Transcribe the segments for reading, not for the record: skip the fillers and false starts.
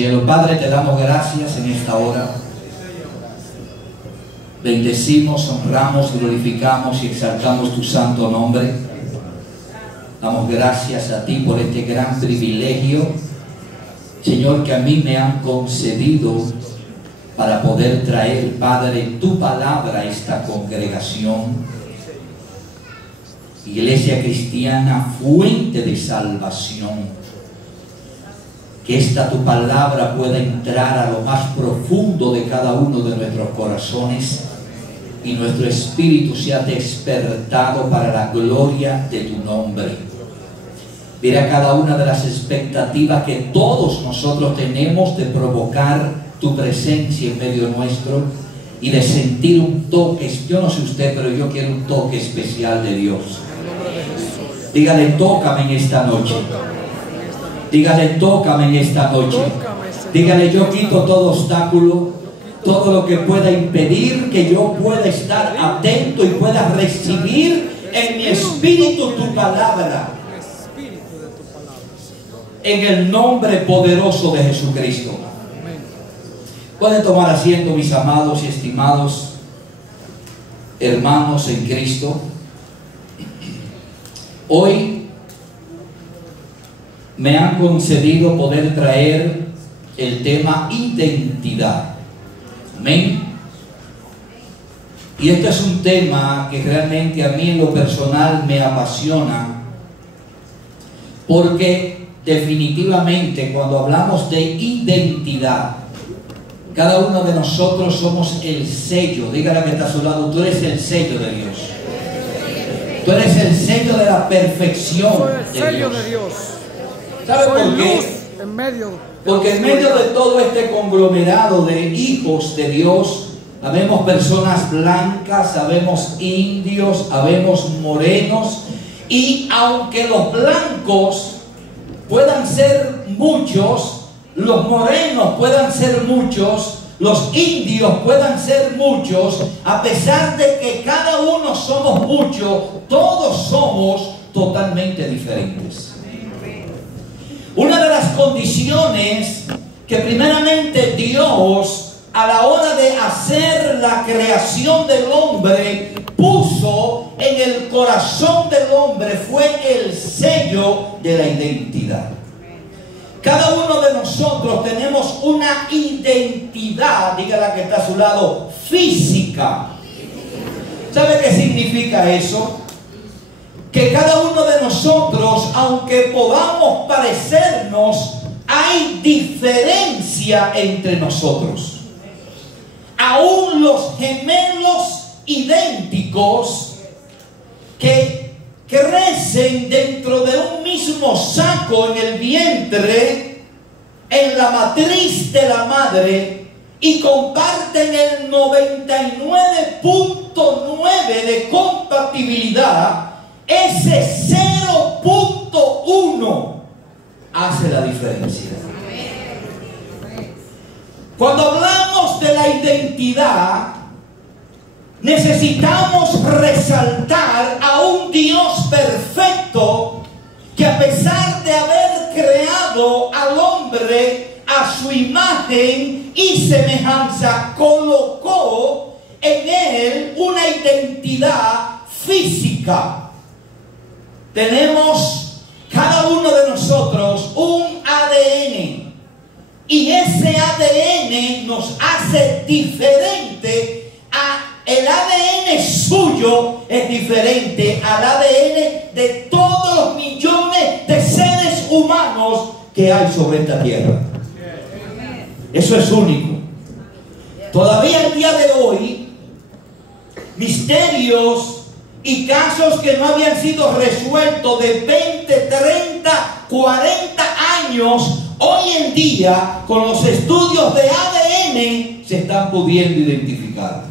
Cielo Padre, te damos gracias en esta hora. Bendecimos, honramos, glorificamos y exaltamos tu santo nombre. Damos gracias a ti por este gran privilegio, Señor, que a mí me han concedido para poder traer, Padre, tu palabra a esta congregación. Iglesia cristiana, fuente de salvación. Que esta tu palabra pueda entrar a lo más profundo de cada uno de nuestros corazones y nuestro espíritu sea despertado para la gloria de tu nombre. Mira cada una de las expectativas que todos nosotros tenemos de provocar tu presencia en medio nuestro y de sentir un toque. Yo no sé usted, pero yo quiero un toque especial de Dios. Dígale, tócame en esta noche. Dígale, tócame en esta noche. Dígale, yo quito todo obstáculo, todo lo que pueda impedir que yo pueda estar atento y pueda recibir en mi espíritu tu palabra. En el nombre poderoso de Jesucristo. Pueden tomar asiento, mis amados y estimados hermanos en Cristo. Hoy me han concedido poder traer el tema identidad. Amén. Y este es un tema que realmente a mí en lo personal me apasiona, porque definitivamente cuando hablamos de identidad, cada uno de nosotros somos el sello. Dígale que está a su lado, tú eres el sello de Dios. Tú eres el sello de la perfección de Dios. ¿Sabe por qué? Porque en medio de todo este conglomerado de hijos de Dios, habemos personas blancas, habemos indios, habemos morenos, y aunque los blancos puedan ser muchos, los morenos puedan ser muchos, los indios puedan ser muchos, a pesar de que cada uno somos muchos, todos somos totalmente diferentes. Una de las condiciones que primeramente Dios, a la hora de hacer la creación del hombre, puso en el corazón del hombre fue el sello de la identidad. Cada uno de nosotros tenemos una identidad, dígala que está a su lado, física. ¿Sabe qué significa eso? Que cada uno de nosotros, aunque podamos parecernos, hay diferencia entre nosotros. Aún los gemelos idénticos que crecen dentro de un mismo saco en el vientre, en la matriz de la madre, y comparten el 99.9 de compatibilidad, ese 0.1 hace la diferencia. Cuando hablamos de la identidad, necesitamos resaltar a un Dios perfecto que, a pesar de haber creado al hombre a su imagen y semejanza, colocó en él una identidad física. Tenemos cada uno de nosotros un ADN, y ese ADN nos hace diferente. El ADN suyo es diferente al ADN de todos los millones de seres humanos que hay sobre esta tierra. Eso es único. Todavía el día de hoy, misterios y casos que no habían sido resueltos de 20, 30, 40 años, hoy en día, con los estudios de ADN, se están pudiendo identificar.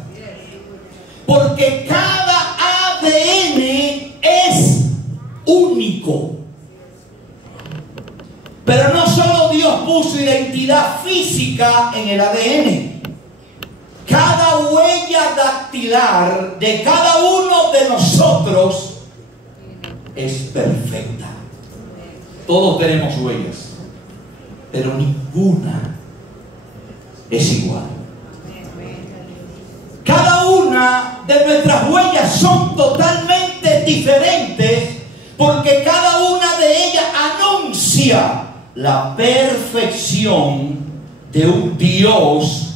Porque cada ADN es único. Pero no solo Dios puso identidad física en el ADN. Cada huella dactilar de cada uno de nosotros es perfecta. Todos tenemos huellas, pero ninguna es igual. Cada una de nuestras huellas son totalmente diferentes porque cada una de ellas anuncia la perfección de un Dios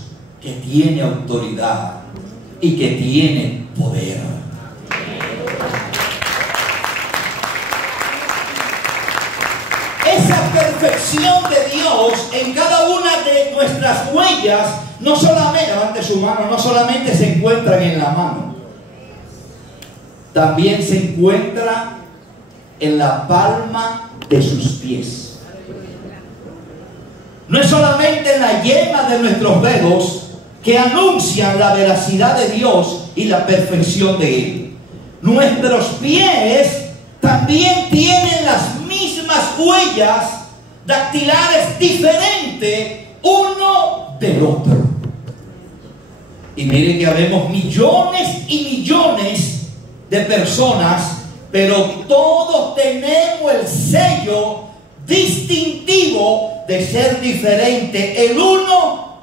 que tiene autoridad y que tiene poder. Esa perfección de Dios en cada una de nuestras huellas no solamente, levante su mano, no solamente se encuentran en la mano, también se encuentra en la palma de sus pies. No es solamente en la yema de nuestros dedos que anuncian la veracidad de Dios y la perfección de Él. Nuestros pies también tienen las mismas huellas dactilares diferentes uno del otro. Y mire que habemos millones y millones de personas, pero todos tenemos el sello distintivo de ser diferente el uno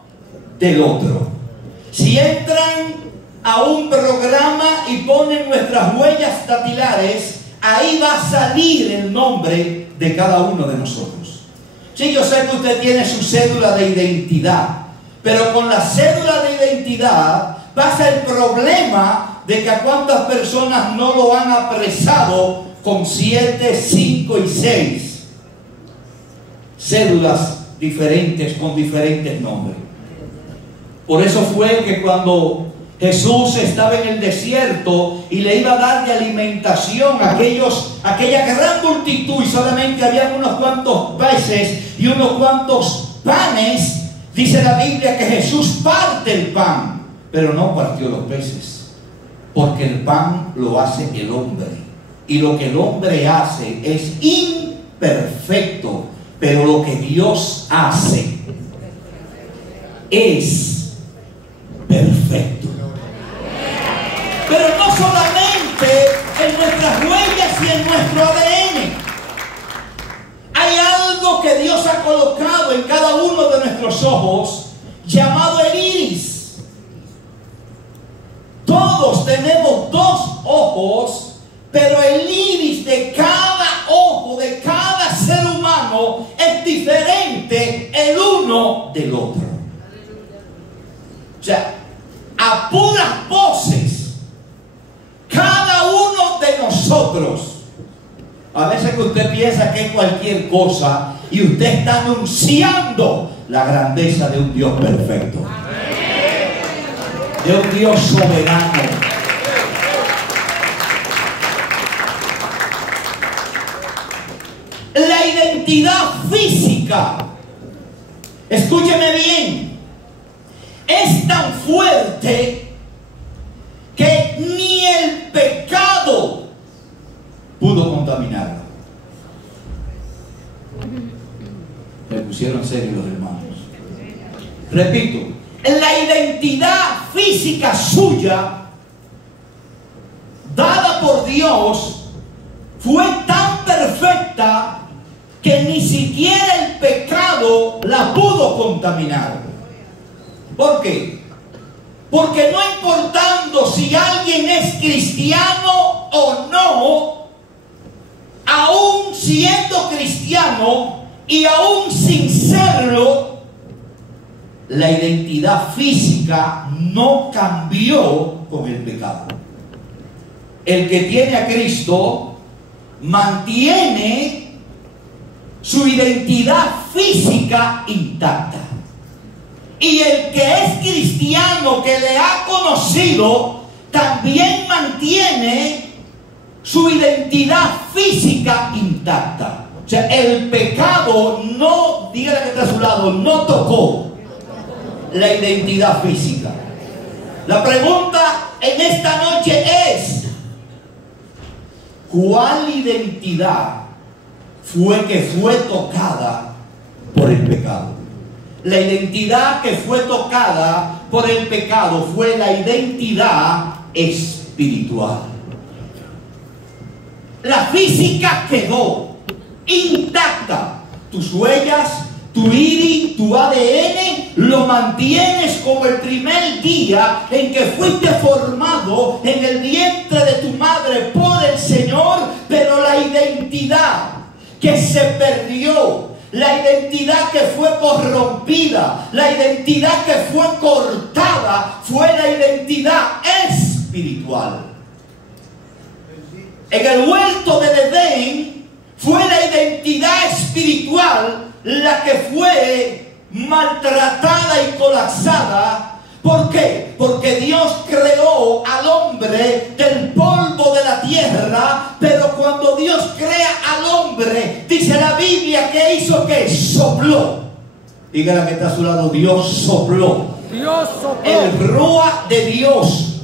del otro. Si entran a un programa y ponen nuestras huellas dactilares, ahí va a salir el nombre de cada uno de nosotros. Sí, yo sé que usted tiene su cédula de identidad, pero con la cédula de identidad pasa el problema de que a cuántas personas no lo han apresado con 7, 5 y 6 cédulas diferentes con diferentes nombres. Por eso fue que cuando Jesús estaba en el desierto y le iba a dar de alimentación a aquella gran multitud, y solamente había unos cuantos peces y unos cuantos panes, dice la Biblia que Jesús parte el pan, pero no partió los peces, porque el pan lo hace el hombre, y lo que el hombre hace es imperfecto, pero lo que Dios hace es perfecto. Pero no solamente en nuestras huellas y en nuestro ADN. Hay algo que Dios ha colocado en cada uno de nuestros ojos llamado el iris. Todos tenemos dos ojos, pero el iris de cada ojo, de cada ser humano, es diferente el uno del otro. O sea, a puras voces, cada uno de nosotros, a veces que usted piensa que es cualquier cosa y usted está anunciando la grandeza de un Dios perfecto, de un Dios soberano. La identidad física, escúcheme bien, es tan fuerte que ni el pecado pudo contaminarla. Me pusieron serios los hermanos. Repito, la identidad física suya, dada por Dios, fue tan perfecta que ni siquiera el pecado la pudo contaminar. ¿Por qué? Porque no importando si alguien es cristiano o no, aún siendo cristiano y aún sin serlo, la identidad física no cambió con el pecado. El que tiene a Cristo mantiene su identidad física intacta. Y el que es cristiano, que le ha conocido, también mantiene su identidad física intacta. O sea, el pecado no, dígale que está a su lado, no tocó la identidad física. La pregunta en esta noche es: ¿cuál identidad fue que fue tocada por el pecado? La identidad que fue tocada por el pecado fue la identidad espiritual. La física quedó intacta. Tus huellas, tu iris, tu ADN, lo mantienes como el primer día en que fuiste formado en el vientre de tu madre por el Señor, pero la identidad que se perdió, la identidad que fue corrompida, la identidad que fue cortada, fue la identidad espiritual. En el huerto del Edén fue la identidad espiritual la que fue maltratada y colapsada. ¿Por qué? Porque Dios creó al hombre del polvo de la tierra, pero cuando Dios crea al hombre, dice la Biblia que hizo que sopló. Dígale que está a su lado, Dios sopló. Dios sopló. El ruah de Dios,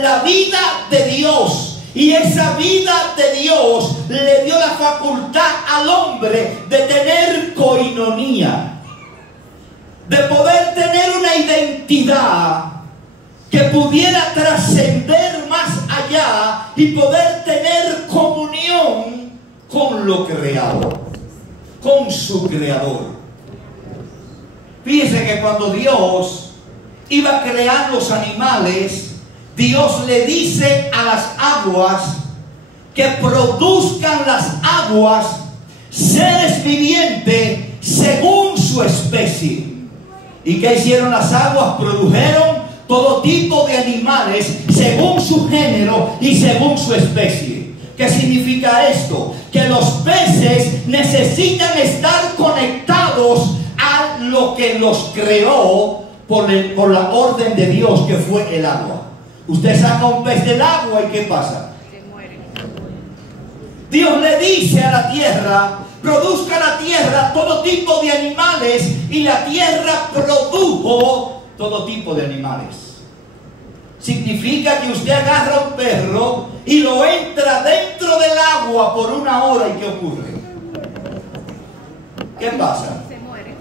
la vida de Dios. Y esa vida de Dios le dio la facultad al hombre de tener coinonía, de poder tener una identidad que pudiera trascender más allá y poder tener comunión con lo creado, con su creador. Fíjense que cuando Dios iba a crear los animales, Dios le dice a las aguas que produzcan las aguas seres vivientes según su especie. ¿Y qué hicieron las aguas? Produjeron todo tipo de animales según su género y según su especie. ¿Qué significa esto? Que los peces necesitan estar conectados a lo que los creó por la orden de Dios, que fue el agua. Usted saca un pez del agua y ¿qué pasa? Se muere. Dios le dice a la tierra: produzca la tierra todo tipo de animales, y la tierra produjo todo tipo de animales. Significa que usted agarra un perro y lo entra dentro del agua por una hora, ¿y qué ocurre? ¿Qué pasa? Se muere.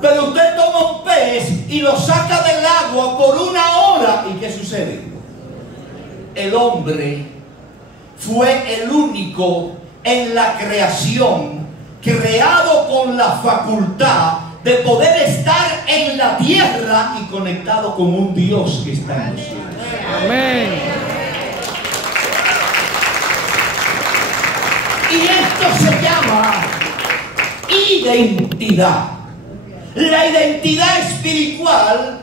Pero usted toma un pez y lo saca del agua por una hora, ¿y qué sucede? El hombre fue el único en la creación creado con la facultad de poder estar en la tierra y conectado con un Dios que está en los cielos. Amén. Y esto se llama identidad. La identidad espiritual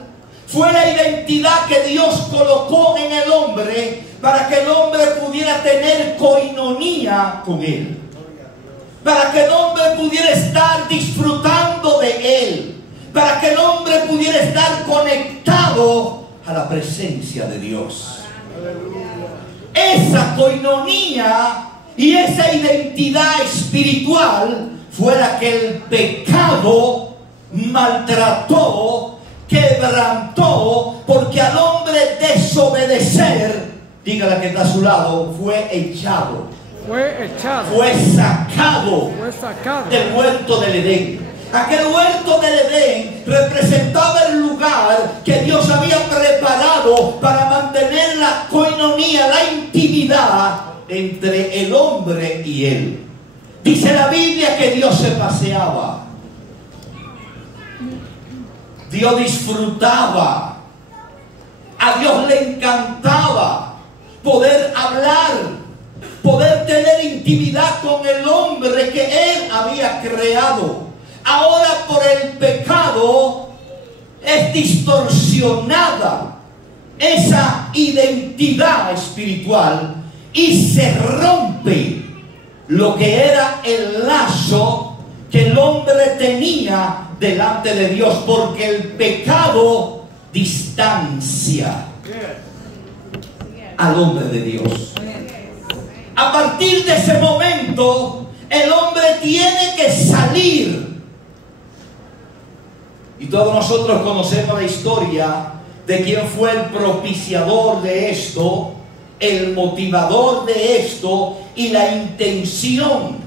fue la identidad que Dios colocó en el hombre para que el hombre pudiera tener coinonía con él, para que el hombre pudiera estar disfrutando de él, para que el hombre pudiera estar conectado a la presencia de Dios. Esa coinonía y esa identidad espiritual fue la que el pecado maltrató, quebrantó, porque al hombre desobedecer, dígale que está a su lado, fue echado, Fue echado. fue sacado Fue sacado. del huerto del Edén. Aquel huerto del Edén representaba el lugar que Dios había preparado para mantener la coinonía, la intimidad entre el hombre y él. Dice la Biblia que Dios se paseaba, Dios disfrutaba, a Dios le encantaba poder hablar, poder tener intimidad con el hombre que Él había creado. Ahora por el pecado es distorsionada esa identidad espiritual y se rompe lo que era el lazo que el hombre tenía delante de Dios, porque el pecado distancia al hombre de Dios. A partir de ese momento, el hombre tiene que salir. Y todos nosotros conocemos la historia de quién fue el propiciador de esto, el motivador de esto y la intención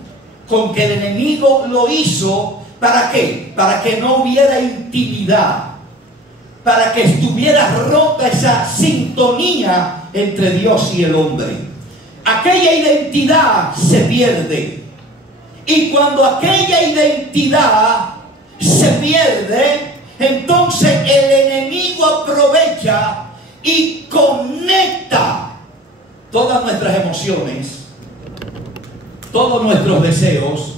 con que el enemigo lo hizo. ¿Para qué? Para que no hubiera intimidad, para que estuviera rota esa sintonía entre Dios y el hombre. Aquella identidad se pierde, y cuando aquella identidad se pierde, entonces entonces el enemigo aprovecha y conecta todas nuestras emociones, todos nuestros deseos,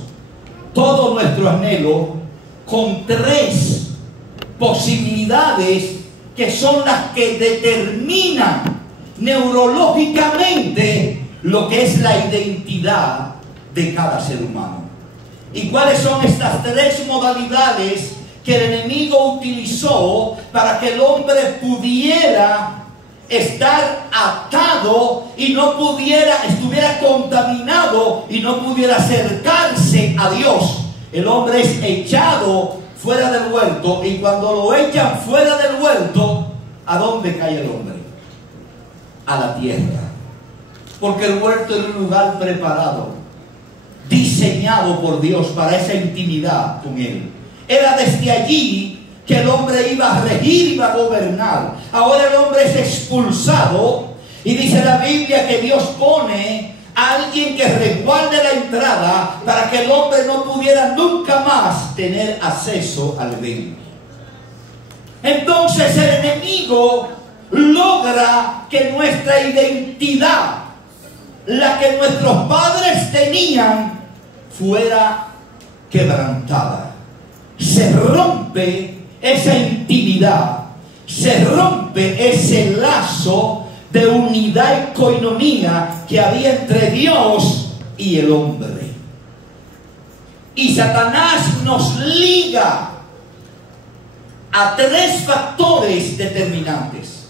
todo nuestro anhelo con tres posibilidades que son las que determinan neurológicamente lo que es la identidad de cada ser humano. ¿Y cuáles son estas tres modalidades que el enemigo utilizó para que el hombre pudiera estar atado y no estuviera contaminado y no pudiera acercarse a Dios? El hombre es echado fuera del huerto, y cuando lo echan fuera del huerto, ¿a dónde cae el hombre? A la tierra. Porque el huerto era un lugar preparado, diseñado por Dios para esa intimidad con Él. Era desde allí que el hombre iba a regir, iba a gobernar. Ahora el hombre es expulsado, y dice la Biblia que Dios pone a alguien que resguarde la entrada para que el hombre no pudiera nunca más tener acceso al bien. Entonces el enemigo logra que nuestra identidad, la que nuestros padres tenían, fuera quebrantada. Se rompe esa intimidad, se rompe ese lazo de unidad y coinonía que había entre Dios y el hombre. Y Satanás nos liga a tres factores determinantes.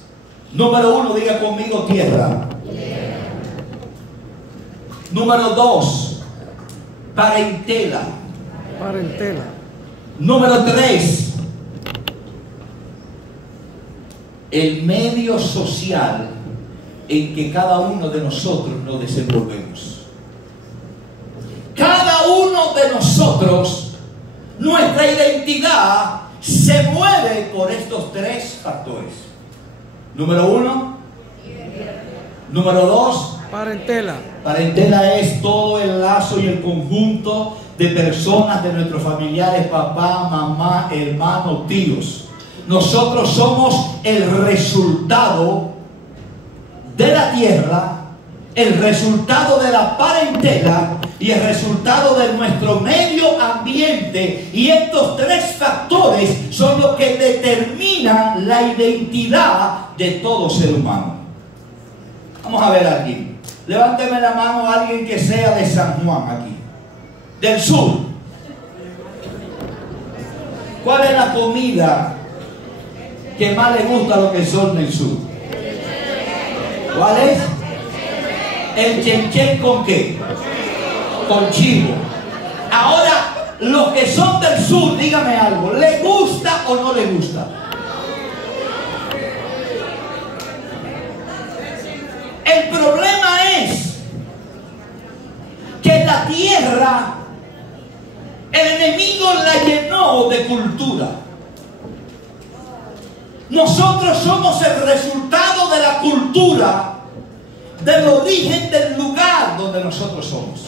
Número uno, diga conmigo, tierra. Número dos, parentela. Número tres, el medio social en que cada uno de nosotros nos desenvolvemos. Cada uno de nosotros, nuestra identidad se mueve por estos tres factores. Número uno. Número dos, parentela. Parentela es todo el lazo y el conjunto de personas de nuestros familiares, papá, mamá, hermano, tíos. Nosotros somos el resultado de la tierra, el resultado de la parentela y el resultado de nuestro medio ambiente. Y estos tres factores son los que determinan la identidad de todo ser humano. Vamos a ver a alguien. Levánteme la mano a alguien que sea de San Juan aquí, del sur. ¿Cuál es la comida que más le gusta a los que son del sur? ¿Cuál es? El chenchen, ¿con qué? Con chivo. Ahora, los que son del sur, dígame algo, ¿le gusta o no le gusta? El problema es que la tierra, el enemigo la llenó de cultura. Nosotros somos el resultado de la cultura, del origen del lugar donde nosotros somos.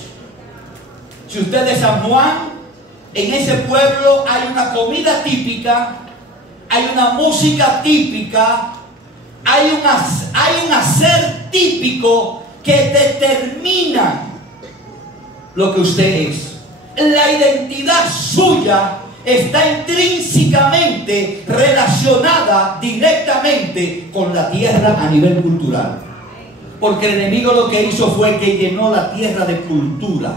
Si usted es de San Juan, en ese pueblo hay una comida típica, hay una música típica, hay un hacer típico que determina lo que usted es. La identidad suya está intrínsecamente relacionada directamente con la tierra a nivel cultural. Porque el enemigo lo que hizo fue que llenó la tierra de cultura.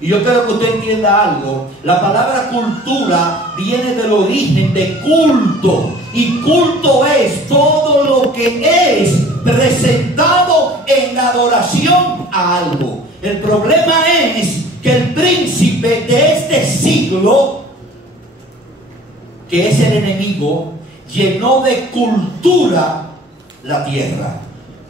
Y yo quiero que usted entienda algo. La palabra cultura viene del origen de culto. Y culto es todo lo que es presentado en adoración a algo. El problema es que el príncipe de este siglo, que es el enemigo, llenó de cultura la tierra.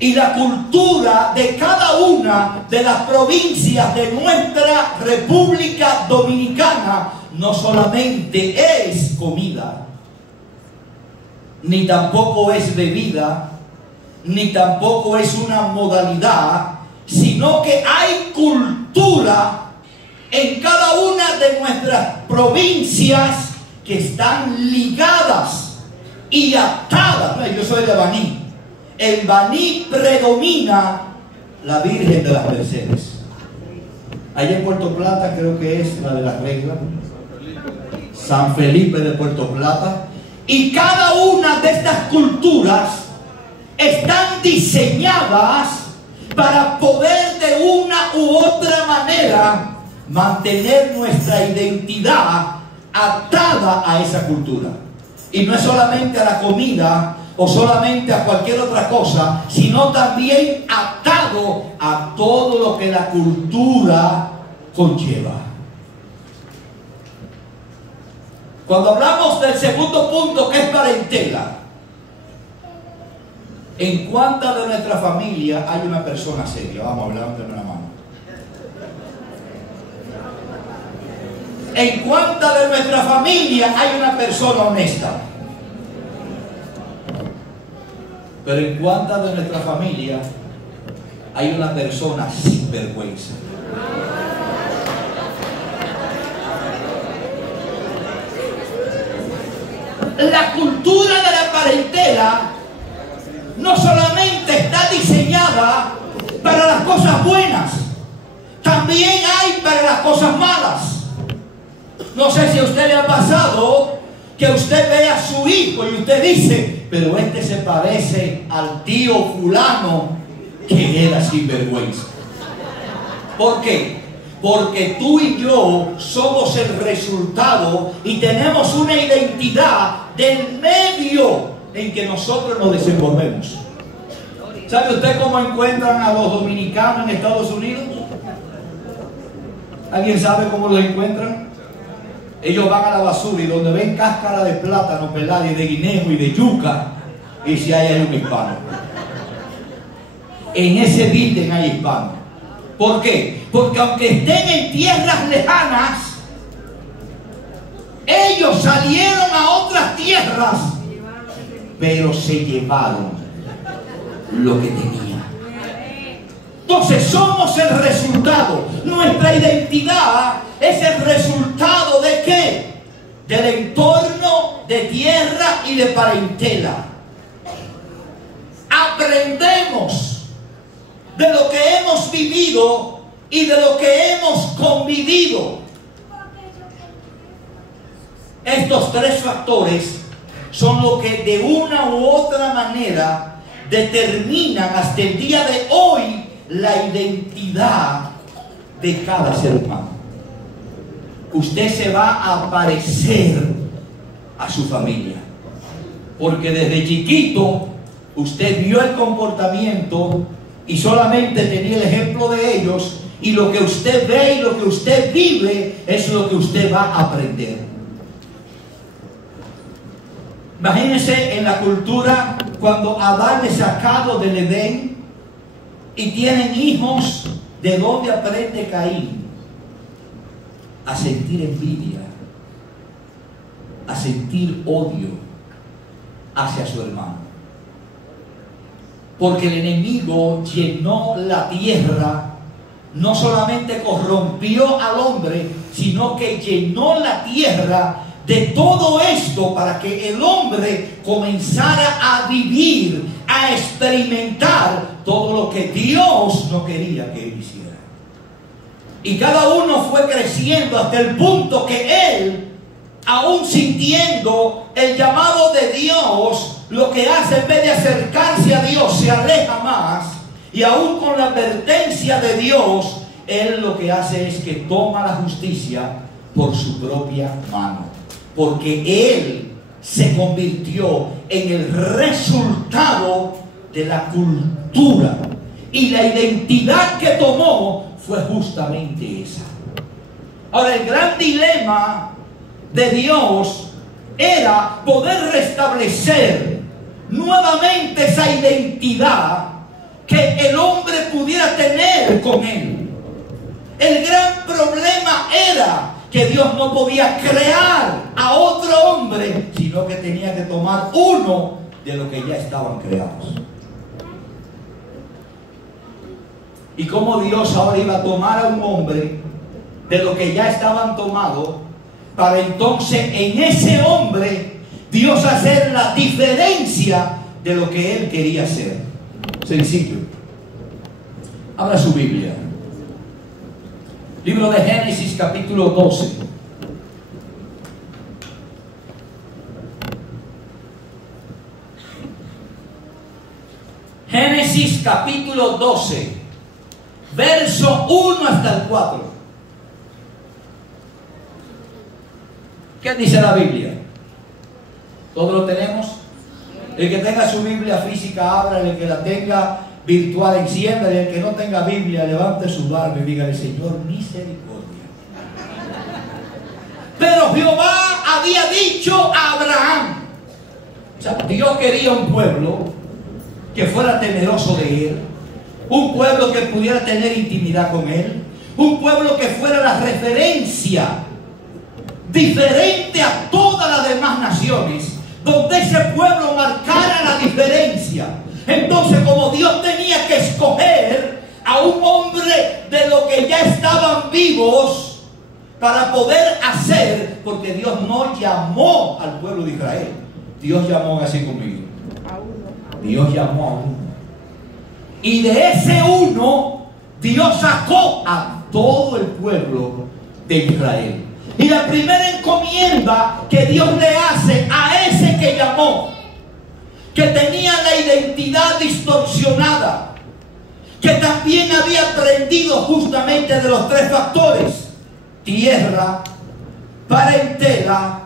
Y la cultura de cada una de las provincias de nuestra República Dominicana no solamente es comida, ni tampoco es bebida, ni tampoco es una modalidad, sino que hay cultura en cada una de nuestras provincias que están ligadas y atada. No, yo soy de Baní. En Baní predomina la Virgen de las Mercedes. Allá en Puerto Plata creo que es la de las reglas. San Felipe de Puerto Plata. Y cada una de estas culturas están diseñadas para poder de una u otra manera mantener nuestra identidad atada a esa cultura. Y no es solamente a la comida o solamente a cualquier otra cosa, sino también atado a todo lo que la cultura conlleva. Cuando hablamos del segundo punto, que es parentela, ¿en cuánta de nuestra familia hay una persona seria? Vamos a hablar de una mano. ¿En cuánta de nuestra familia hay una persona honesta? Pero ¿en cuánta de nuestra familia hay una persona sin vergüenza? La cultura de la parentela no solamente está diseñada para las cosas buenas, también hay para las cosas malas. No sé si a usted le ha pasado que usted ve a su hijo y usted dice, pero este se parece al tío fulano que era sinvergüenza. ¿Por qué? Porque tú y yo somos el resultado y tenemos una identidad del medio en que nosotros nos desenvolvemos. ¿Sabe usted cómo encuentran a los dominicanos en Estados Unidos? ¿Alguien sabe cómo los encuentran? Ellos van a la basura y donde ven cáscara de plátano pelada y de guineo y de yuca, y si hay un hispano. En ese building hay hispanos. ¿Por qué? Porque aunque estén en tierras lejanas, ellos salieron a otras tierras, pero se llevaron lo que tenían. Entonces somos el resultado. Nuestra identidad es el resultado ¿de qué? Del entorno de tierra y de parentela. Aprendemos de lo que hemos vivido y de lo que hemos convivido. Estos tres factores son lo que de una u otra manera determinan hasta el día de hoy la identidad de cada ser humano. Usted se va a parecer a su familia, porque desde chiquito usted vio el comportamiento y solamente tenía el ejemplo de ellos, y lo que usted ve y lo que usted vive es lo que usted va a aprender. Imagínense en la cultura cuando Adán es sacado del Edén y tienen hijos, ¿de dónde aprende Caín? A sentir envidia, a sentir odio hacia su hermano. Porque el enemigo llenó la tierra, no solamente corrompió al hombre, sino que llenó la tierra de todo esto para que el hombre comenzara a vivir, a experimentar todo lo que Dios no quería que él hiciera. Y cada uno fue creciendo hasta el punto que él, aún sintiendo el llamado de Dios, lo que hace en vez de acercarse a Dios se aleja más, y aún con la advertencia de Dios, él lo que hace es que toma la justicia por su propia mano, porque él se convirtió en el resultado de la cultura, y la identidad que tomó fue justamente esa. Ahora, el gran dilema de Dios era poder restablecer nuevamente esa identidad que el hombre pudiera tener con él. El gran problema era que Dios no podía crear a otro hombre, sino que tenía que tomar uno de los que ya estaban creados. Y como Dios ahora iba a tomar a un hombre de los que ya estaban tomados, para entonces en ese hombre Dios hacer la diferencia de lo que Él quería hacer. Sencillo. Abra su Biblia. Libro de Génesis, capítulo 12. Génesis, capítulo 12. Verso 1 hasta el 4. ¿Qué dice la Biblia? ¿Todos lo tenemos? El que tenga su Biblia física, abra. El que la tenga virtual, encienda. Y el que no tenga Biblia, levante su barba y dígale: Señor, misericordia. Pero Jehová había dicho a Abraham. O sea, Dios quería un pueblo que fuera temeroso de Él. Un pueblo que pudiera tener intimidad con Él. Un pueblo que fuera la referencia diferente a todas las demás naciones, donde ese pueblo marcara la diferencia. Entonces, como Dios tenía que escoger a un hombre de los que ya estaban vivos para poder hacer, porque Dios no llamó al pueblo de Israel, Dios llamó, así conmigo, Dios llamó a uno, y de ese uno Dios sacó a todo el pueblo de Israel. Y la primera encomienda que Dios le hace a ese que llamó, que tenía la identidad distorsionada, que también había aprendido justamente de los tres factores: tierra, parentela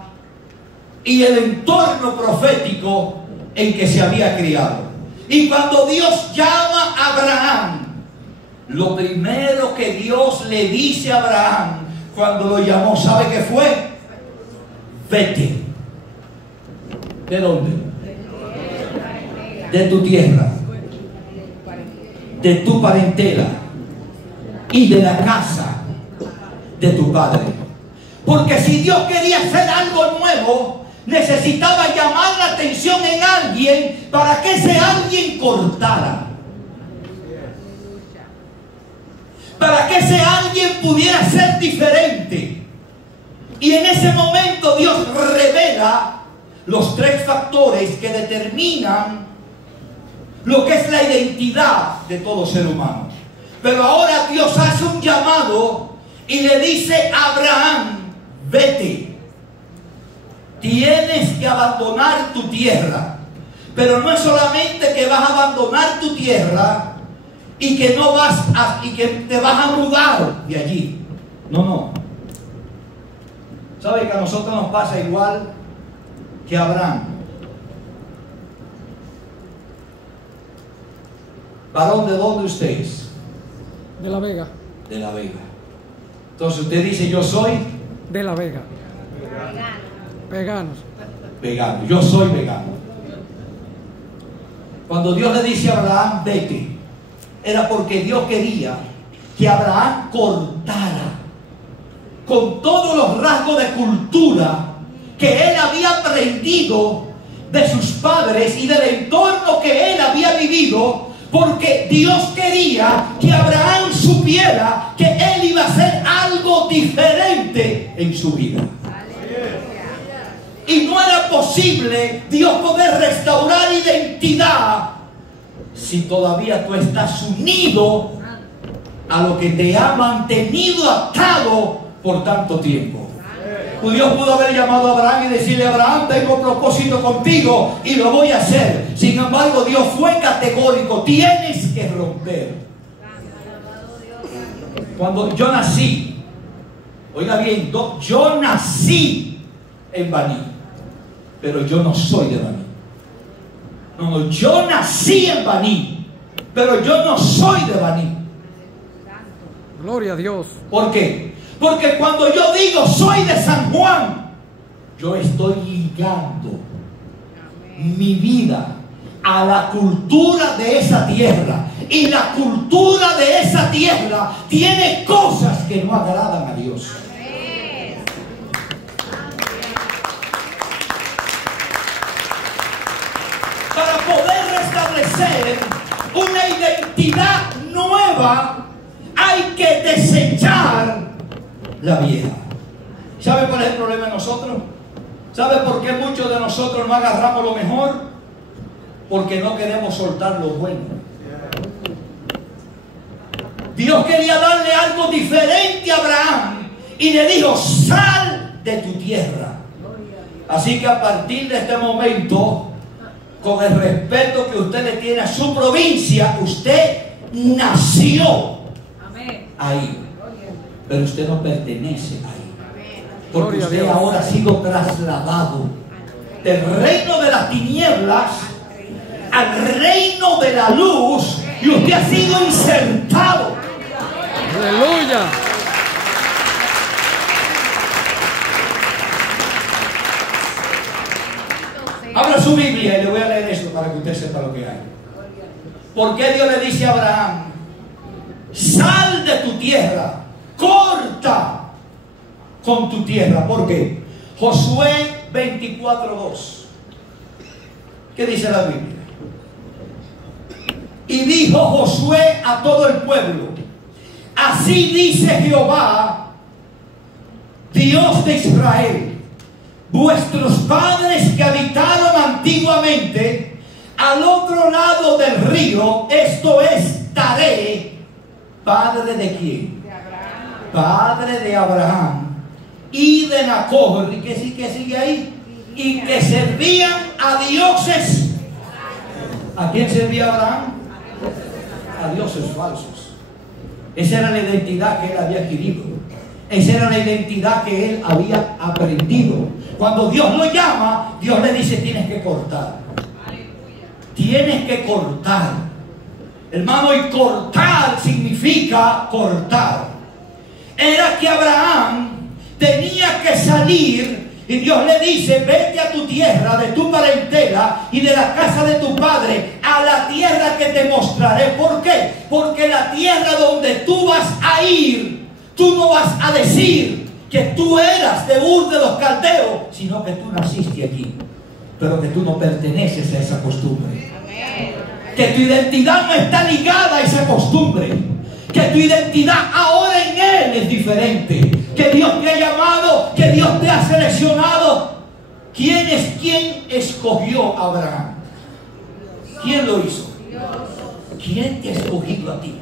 y el entorno profético en que se había criado. Y cuando Dios llama a Abraham, lo primero que Dios le dice a Abraham cuando lo llamó, ¿sabe qué fue? Vete. ¿De dónde? De tu tierra, de tu parentela y de la casa de tu padre. Porque si Dios quería hacer algo nuevo, necesitaba llamar la atención en alguien para que ese alguien cortara, para que ese alguien pudiera ser diferente. Y en ese momento Dios revela los tres factores que determinan lo que es la identidad de todo ser humano. Pero ahora Dios hace un llamado y le dice a Abraham: vete. Tienes que abandonar tu tierra. Pero no es solamente que vas a abandonar tu tierra y que no vas a, y que te vas a mudar de allí. No. ¿Sabe que a nosotros nos pasa igual que a Abraham? ¿Varón de dónde usted es? De La Vega. De La Vega. Entonces usted dice: yo soy De La Vega. Veganos. Vegano. Yo soy vegano. Cuando Dios le dice a Abraham: vete, era porque Dios quería que Abraham cortara con todos los rasgos de cultura que él había aprendido de sus padres y del entorno que él había vivido, porque Dios quería que Abraham supiera que él iba a hacer algo diferente en su vida. Y no era posible Dios poder restaurar identidad si todavía tú estás unido a lo que te ha mantenido atado por tanto tiempo. Dios pudo haber llamado a Abraham y decirle: Abraham, tengo propósito contigo y lo voy a hacer. Sin embargo, Dios fue categórico: tienes que romper. Cuando yo nací, oiga bien, yo nací en Baní, pero yo no soy de Baní. No, yo nací en Baní, pero yo no soy de Baní. Gloria a Dios. ¿Por qué? Porque cuando yo digo soy de San Juan, yo estoy ligando mi vida a la cultura de esa tierra. Y la cultura de esa tierra tiene cosas que no agradan a Dios. Para poder restablecer una identidad nueva, hay que desechar la vieja. ¿Sabe cuál es el problema de nosotros? ¿Sabe por qué muchos de nosotros no agarramos lo mejor? Porque no queremos soltar lo bueno. Dios quería darle algo diferente a Abraham y le dijo: sal de tu tierra. Así que a partir de este momento, con el respeto que usted le tiene a su provincia, usted nació ahí, pero usted no pertenece ahí, porque usted ahora ha sido trasladado del reino de las tinieblas al reino de la luz, y usted ha sido insertado. Aleluya. Abra su Biblia y le voy a leer esto para que usted sepa lo que hay. ¿Por qué Dios le dice a Abraham: sal de tu tierra, corta con tu tierra? ¿Por qué? Josué 24:2. ¿Qué dice la Biblia? Y dijo Josué a todo el pueblo: así dice Jehová, Dios de Israel: vuestros padres que habitaron antiguamente al otro lado del río, esto es Taré, padre de quién? De Abraham. Padre de Abraham y de Nacor, y que sigue ahí, y que servían a dioses. ¿A quién servía Abraham? A dioses falsos. Esa era la identidad que él había adquirido. Esa era la identidad que él había aprendido. Cuando Dios lo llama, Dios le dice: tienes que cortar. Tienes que cortar. Hermano, y cortar significa cortar. Era que Abraham tenía que salir, y Dios le dice: vete a tu tierra, de tu parentela y de la casa de tu padre, a la tierra que te mostraré. ¿Por qué? Porque la tierra donde tú vas a ir, tú no vas a decir que tú eras de Ur de los Caldeos, sino que tú naciste aquí, pero que tú no perteneces a esa costumbre. Que tu identidad no está ligada a esa costumbre. Que tu identidad ahora en Él es diferente. Que Dios te ha llamado, que Dios te ha seleccionado. ¿Quién escogió a Abraham? ¿Quién lo hizo? ¿Quién te ha escogido a ti?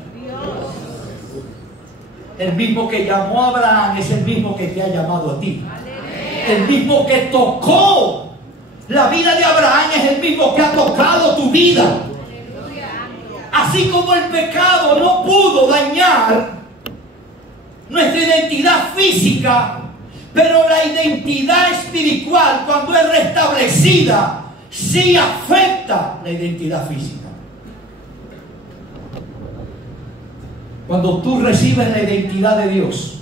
El mismo que llamó a Abraham es el mismo que te ha llamado a ti. El mismo que tocó la vida de Abraham es el mismo que ha tocado tu vida. Así como el pecado no pudo dañar nuestra identidad física, pero la identidad espiritual, cuando es restablecida, sí afecta la identidad física. Cuando tú recibes la identidad de Dios,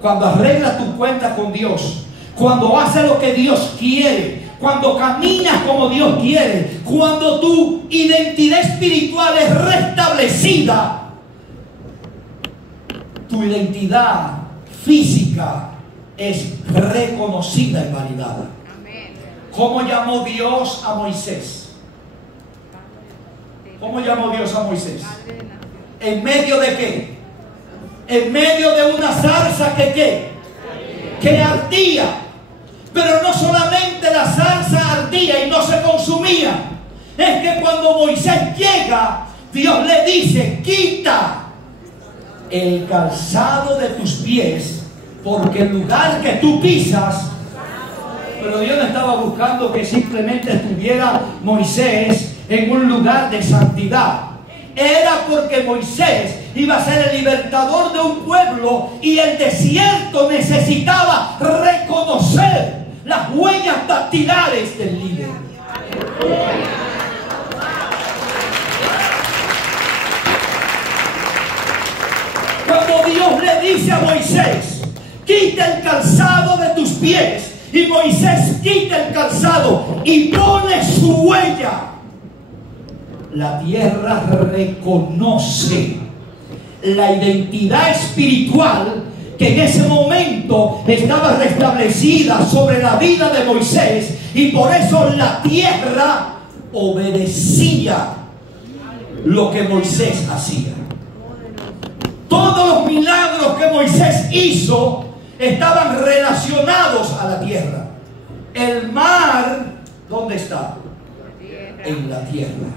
cuando arreglas tu cuenta con Dios, cuando haces lo que Dios quiere, cuando caminas como Dios quiere, cuando tu identidad espiritual es restablecida, tu identidad física es reconocida y validada. ¿Cómo llamó Dios a Moisés? ¿Cómo llamó Dios a Moisés? ¿En medio de qué? En medio de una zarza que ¿qué? Que ardía. Pero no solamente la zarza ardía y no se consumía. Es que cuando Moisés llega, Dios le dice: quita el calzado de tus pies, porque el lugar que tú pisas. Pero Dios no estaba buscando que simplemente estuviera Moisés en un lugar de santidad. Era porque Moisés iba a ser el libertador de un pueblo, y el desierto necesitaba reconocer las huellas dactilares del líder. Cuando Dios le dice a Moisés: quita el calzado de tus pies, y Moisés quita el calzado y pone su huella, la tierra reconoce la identidad espiritual que en ese momento estaba restablecida sobre la vida de Moisés, y por eso la tierra obedecía lo que Moisés hacía. Todos los milagros que Moisés hizo estaban relacionados a la tierra. El mar, ¿dónde está? En la tierra.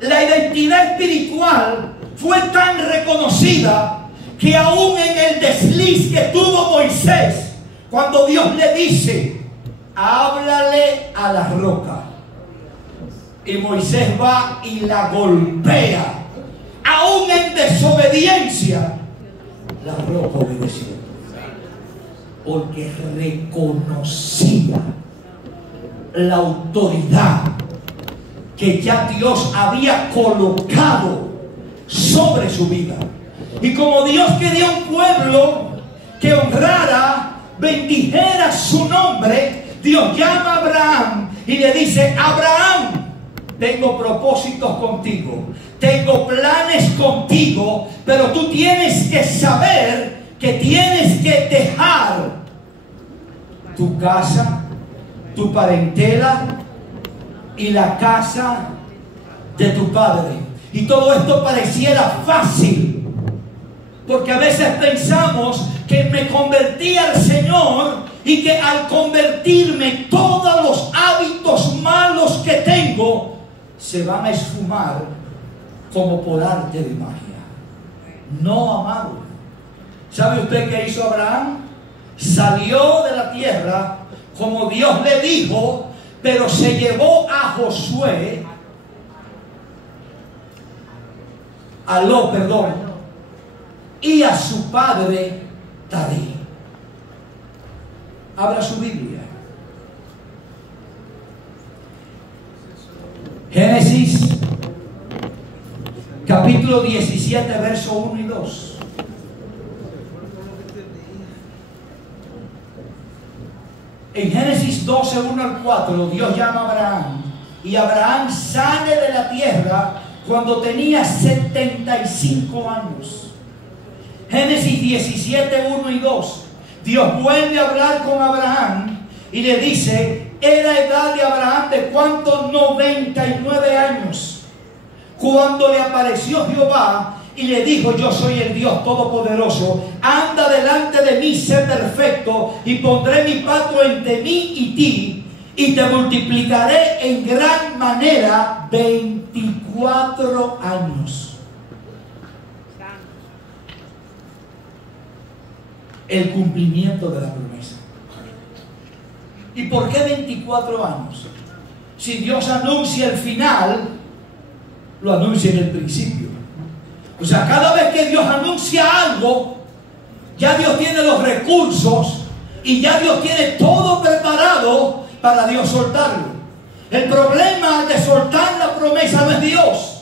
La identidad espiritual fue tan reconocida que aún en el desliz que tuvo Moisés, cuando Dios le dice, háblale a la roca, y Moisés va y la golpea, aún en desobediencia, la roca obedeció, porque reconocía la autoridad que ya Dios había colocado sobre su vida. Y como Dios quería un pueblo que honrara, bendijera su nombre, Dios llama a Abraham y le dice, Abraham, tengo propósitos contigo, tengo planes contigo, pero tú tienes que saber que tienes que dejar tu casa, tu parentela y la casa de tu padre. Y todo esto pareciera fácil, porque a veces pensamos que me convertí al Señor y que al convertirme todos los hábitos malos que tengo se van a esfumar como por arte de magia. No, amado. ¿Sabe usted qué hizo Abraham? Salió de la tierra como Dios le dijo, pero se llevó a Josué, a Lot, perdón, y a su padre Taré. Abra su Biblia. Génesis capítulo 17, verso 1 y 2. En Génesis 12, 1 al 4, Dios llama a Abraham. Y Abraham sale de la tierra cuando tenía 75 años. Génesis 17, 1 y 2. Dios vuelve a hablar con Abraham y le dice, era edad de Abraham de cuánto, 99 años, cuando le apareció Jehová y le dijo, yo soy el Dios Todopoderoso, anda delante de mí, sé perfecto, y pondré mi pacto entre mí y ti, y te multiplicaré en gran manera 24 años. El cumplimiento de la promesa. ¿Y por qué 24 años? Si Dios anuncia el final, lo anuncia en el principio. O sea, cada vez que Dios anuncia algo, ya Dios tiene los recursos y ya Dios tiene todo preparado para Dios soltarlo. El problema de soltar la promesa no es Dios.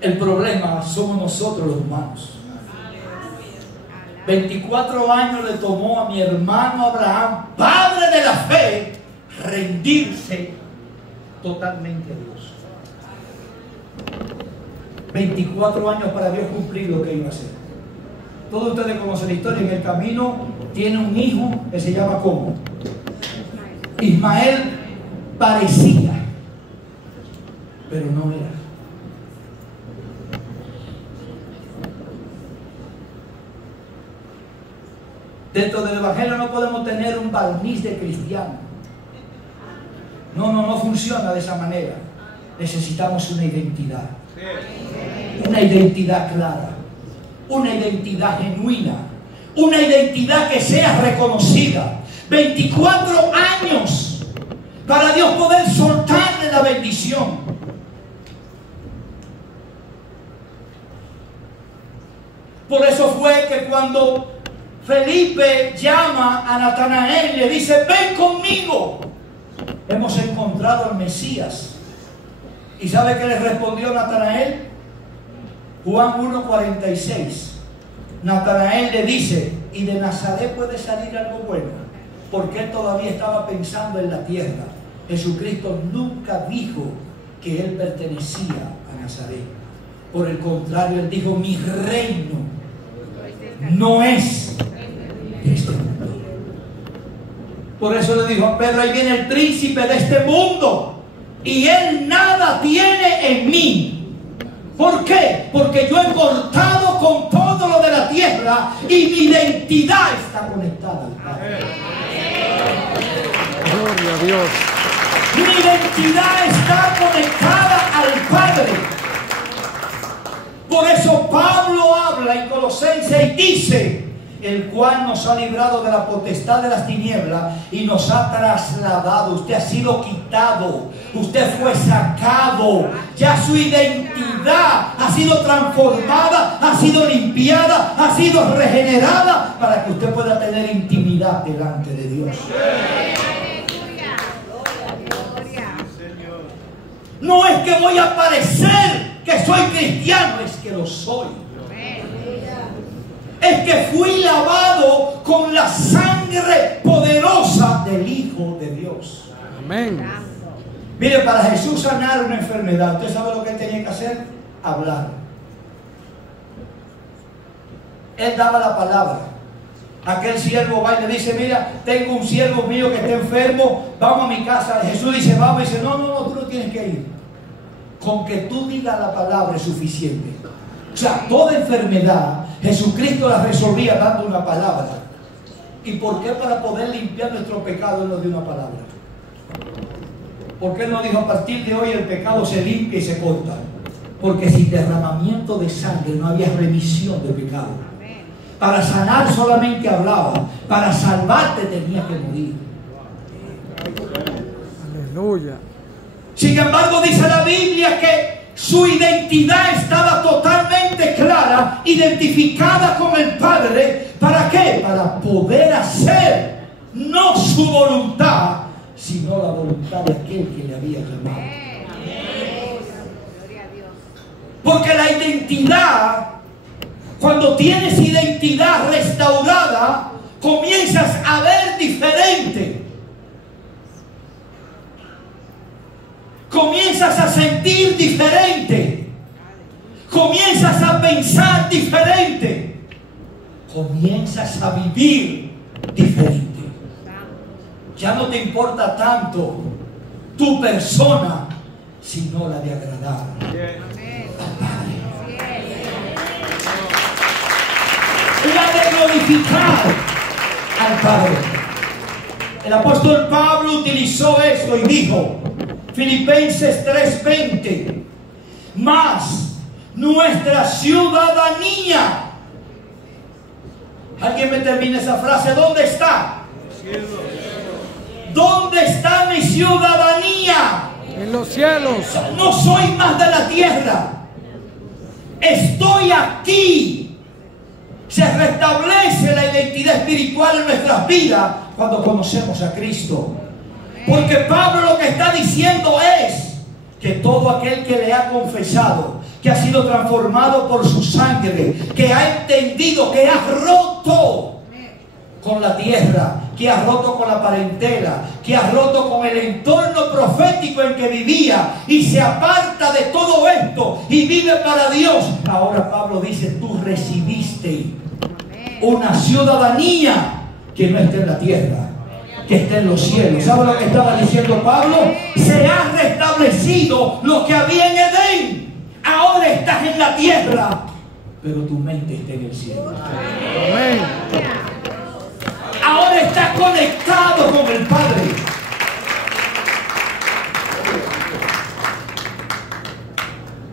El problema somos nosotros los humanos. 24 años le tomó a mi hermano Abraham, padre de la fe, rendirse totalmente a Dios. 24 años para Dios cumplir lo que iba a hacer. Todos ustedes conocen la historia. En el camino tiene un hijo que se llama ¿cómo? Ismael. Parecía, pero no era. Dentro del Evangelio no podemos tener un barniz de cristiano. No funciona de esa manera. Necesitamos una identidad. Una identidad clara. Una identidad genuina. Una identidad que sea reconocida. 24 años para Dios poder soltarle la bendición. Por eso fue que cuando Felipe llama a Natanael y le dice, ven conmigo, hemos encontrado al Mesías. ¿Y sabe qué le respondió Natanael? Juan 1:46. Natanael le dice, ¿y de Nazaret puede salir algo bueno? Porque él todavía estaba pensando en la tierra. Jesucristo nunca dijo que él pertenecía a Nazaret. Por el contrario, él dijo, mi reino no es de este mundo. Por eso le dijo a Pedro, ahí viene el príncipe de este mundo y él nada tiene en mí. ¿Por qué? Porque yo he cortado con todo lo de la tierra y mi identidad está conectada al Padre. Gloria a Dios. Mi identidad está conectada al Padre. Por eso Pablo habla en Colosenses y dice: el cual nos ha librado de la potestad de las tinieblas y nos ha trasladado. Usted ha sido quitado, usted fue sacado, ya su identidad ha sido transformada, ha sido limpiada, ha sido regenerada para que usted pueda tener intimidad delante de Dios. No es que voy a parecer que soy cristiano, es que lo soy. Es que fui lavado con la sangre poderosa del Hijo de Dios. Amén. Mire, para Jesús sanar una enfermedad, ¿usted sabe lo que él tenía que hacer? Hablar. Él daba la palabra. Aquel siervo va y le dice: mira, tengo un siervo mío que está enfermo, vamos a mi casa. Jesús dice: vamos. Y dice: no, tú no tienes que ir. Con que tú digas la palabra es suficiente. O sea, toda enfermedad Jesucristo la resolvía dando una palabra. ¿Y por qué? Para poder limpiar nuestro pecado Él nos dio una palabra. ¿Por qué no dijo: a partir de hoy el pecado se limpia y se corta? Porque sin derramamiento de sangre no había remisión de pecado. Para sanar solamente hablaba, para salvarte tenía que morir. Aleluya. Sin embargo, dice la Biblia que su identidad estaba totalmente clara, identificada con el Padre. ¿Para qué? Para poder hacer no su voluntad, sino la voluntad de aquel que le había llamado. Porque la identidad, cuando tienes identidad restaurada, comienzas a ver diferente. Comienzas a sentir diferente. Comienzas a pensar diferente. Comienzas a vivir diferente. Ya no te importa tanto tu persona, sino la de agradar al Padre. La de glorificar al Padre. El apóstol Pablo utilizó esto y dijo, Filipenses 3:20, mas nuestra ciudadanía. ¿Alguien me termina esa frase? ¿Dónde está? ¿Dónde está mi ciudadanía? En los cielos. No soy más de la tierra. Estoy aquí. Se restablece la identidad espiritual en nuestras vidas cuando conocemos a Cristo. Porque Pablo lo que está diciendo es que todo aquel que le ha confesado, que ha sido transformado por su sangre, que ha entendido, que ha roto con la tierra, que ha roto con la parentela, que ha roto con el entorno profético en que vivía y se aparta de todo esto y vive para Dios. Ahora Pablo dice, tú recibiste una ciudadanía que no está en la tierra, que está en los cielos. ¿Sabe lo que estaba diciendo Pablo? Se ha restablecido lo que había en Edén. Ahora estás en la tierra, pero tu mente está en el cielo. Amén. Ahora estás conectado con el Padre.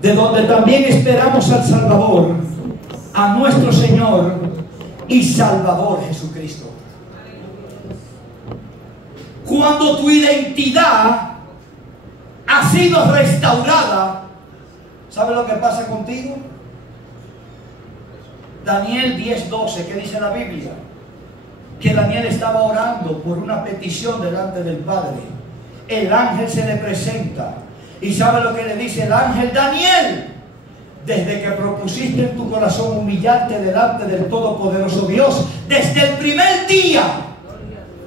De donde también esperamos al Salvador, a nuestro Señor y Salvador Jesucristo. Cuando tu identidad ha sido restaurada, ¿sabe lo que pasa contigo? Daniel 10:12, ¿qué dice la Biblia? Que Daniel estaba orando por una petición delante del Padre. El ángel se le presenta y ¿sabe lo que le dice el ángel? Daniel, desde que propusiste en tu corazón humillarte delante del Todopoderoso Dios, desde el primer día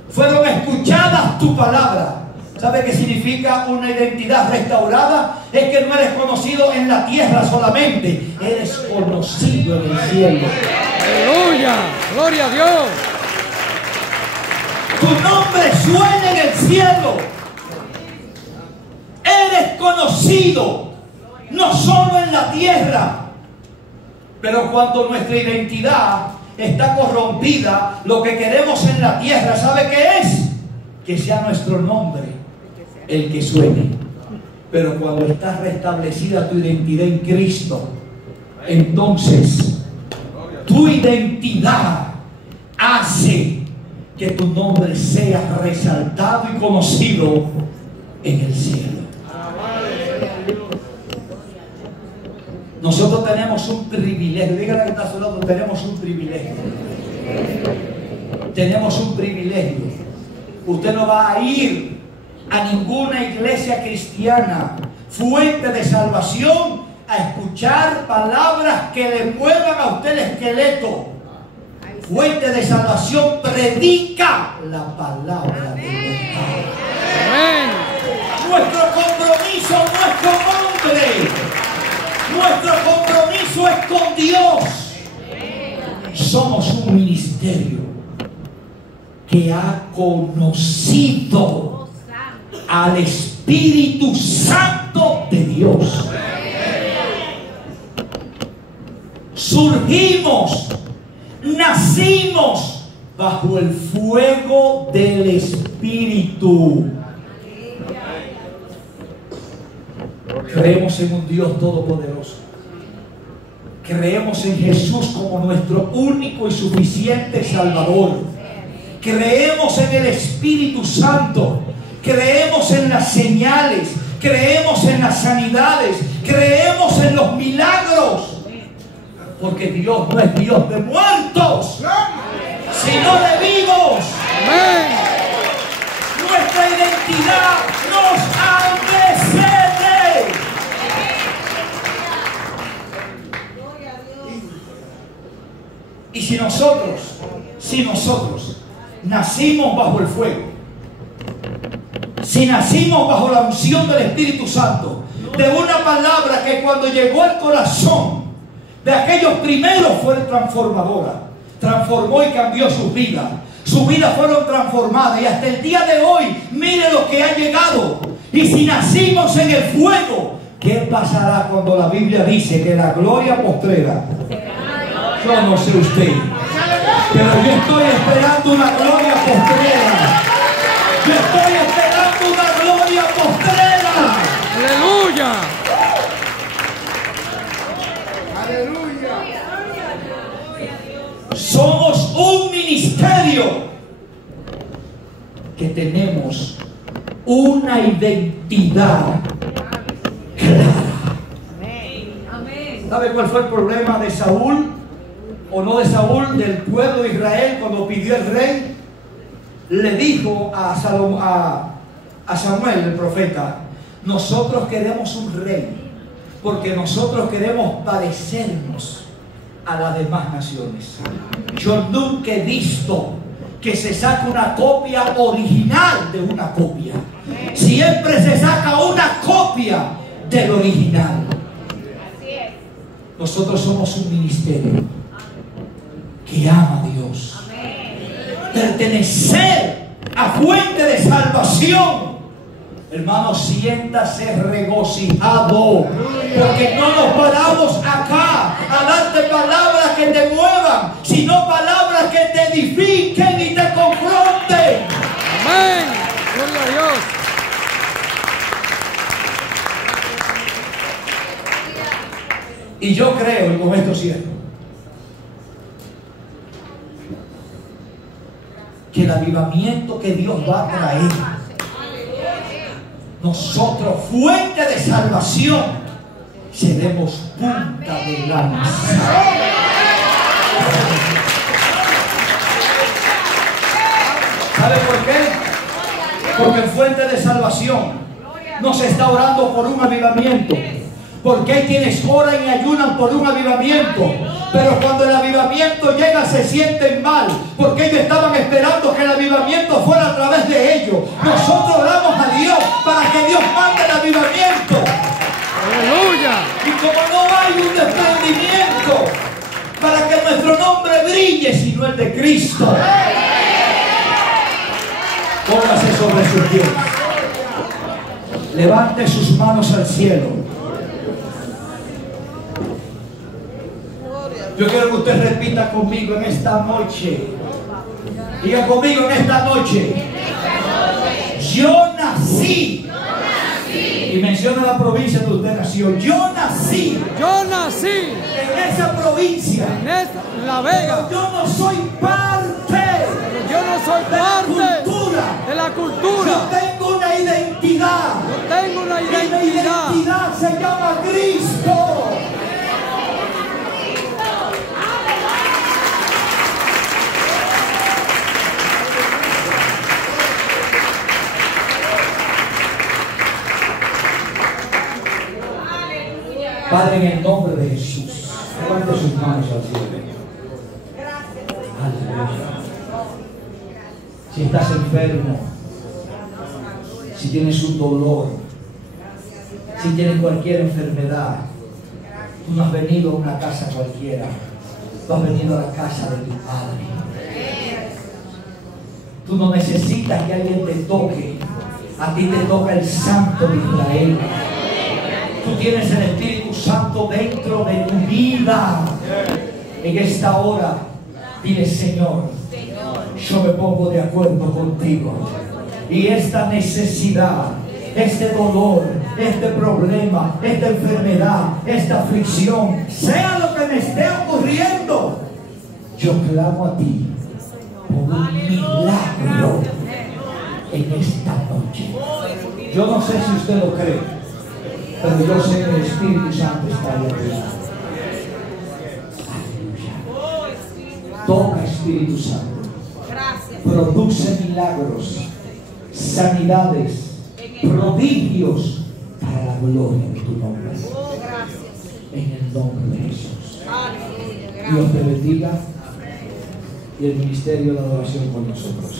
fueron escuchadas tu palabra. ¿Sabe qué significa una identidad restaurada? Es que no eres conocido en la tierra solamente, eres conocido en el cielo. Aleluya, gloria a Dios. Tu nombre suena en el cielo. Eres conocido no solo en la tierra, Pero cuando nuestra identidad está corrompida, lo que queremos en la tierra, ¿sabe qué es? Que sea nuestro nombre el que suene. Pero cuando está restablecida tu identidad en Cristo, entonces tu identidad hace que tu nombre sea resaltado y conocido en el cielo. Nosotros tenemos un privilegio. Dígale que está a su lado, tenemos un privilegio. Tenemos un privilegio. Usted no va a ir a ninguna iglesia cristiana, fuente de salvación, a escuchar palabras que le muevan a usted el esqueleto. Fuente de salvación predica la palabra de verdad. Nuestro compromiso, nuestro nombre, nuestro compromiso es con Dios. Somos un ministerio que ha conocido al Espíritu Santo de Dios. Surgimos, nacimos bajo el fuego del Espíritu. Creemos en un Dios todopoderoso. Creemos en Jesús como nuestro único y suficiente Salvador. Creemos en el Espíritu Santo. Creemos en las señales. Creemos en las sanidades. Creemos en los milagros. Porque Dios no es Dios de muertos, sino de vivos. Amén. Nuestra identidad nos antecede. Y si nosotros nacimos bajo el fuego, si nacimos bajo la unción del Espíritu Santo, de una palabra que cuando llegó al corazón de aquellos primeros fue transformadora, transformó y cambió sus vidas. Sus vidas fueron transformadas y hasta el día de hoy, mire lo que ha llegado. Y si nacimos en el fuego, ¿qué pasará cuando la Biblia dice que la gloria postrera? Yo no sé usted, pero yo estoy esperando una gloria postrera. Yo estoy esperando una gloria postrera. Aleluya. Somos un ministerio que tenemos una identidad clara. ¿Sabe cuál fue el problema de Saúl? O no de Saúl, del pueblo de Israel cuando pidió el rey. Le dijo a Samuel, el profeta: nosotros queremos un rey porque nosotros queremos parecernos a las demás naciones. Yo nunca he visto que se saque una copia original de una copia. Siempre se saca una copia del original. Nosotros somos un ministerio que ama a Dios. Pertenecer a fuente de salvación. Hermano, siéntase regocijado, porque no nos paramos acá a darte palabras que te muevan, sino palabras que te edifiquen y te confronten. Amén. Gloria a Dios. Y yo creo, y con esto cierro, que el avivamiento que Dios va a traer, nosotros, fuente de salvación, seremos punta de lanza. ¿Sabe por qué? Porque en fuente de salvación no se está orando por un avivamiento. Porque hay quienes oran y ayunan por un avivamiento, pero cuando el avivamiento llega se sienten mal, porque ellos estaban esperando que el avivamiento fuera a través de ellos. Nosotros oramos a Dios para que Dios mande el avivamiento. Aleluya. Y como no hay un desprendimiento para que nuestro nombre brille, sino el de Cristo, póngase sobre sus pies, levante sus manos al cielo. Yo quiero que usted repita conmigo en esta noche. Diga conmigo en esta noche. Yo nací. Y menciona la provincia donde usted nació. Yo nací. Yo nací En esa provincia. en La Vega. Yo no soy parte. Yo no soy De la parte cultura. de la Yo cultura. tengo una identidad. Yo tengo una Y mi identidad. identidad se llama Cristo. Padre, en el nombre de Jesús, levante sus manos al cielo. Aleluya. Si estás enfermo, si tienes un dolor, si tienes cualquier enfermedad, tú no has venido a una casa cualquiera, tú has venido a la casa de tu Padre. Tú no necesitas que alguien te toque, a ti te toca el Santo de Israel. Tú tienes el Espíritu Santo dentro de tu vida. En esta hora, dile: Señor, yo me pongo de acuerdo contigo. Y esta necesidad, este dolor, este problema, esta enfermedad, esta aflicción, sea lo que me esté ocurriendo, yo clamo a ti por un milagro en esta noche. Yo no sé si usted lo cree, pero yo sé que el Espíritu Santo está ahí arriba. Aleluya. Toca, Espíritu Santo. Produce milagros, sanidades, prodigios para la gloria de tu nombre. En el nombre de Jesús. Dios te bendiga y el ministerio de la adoración con nosotros.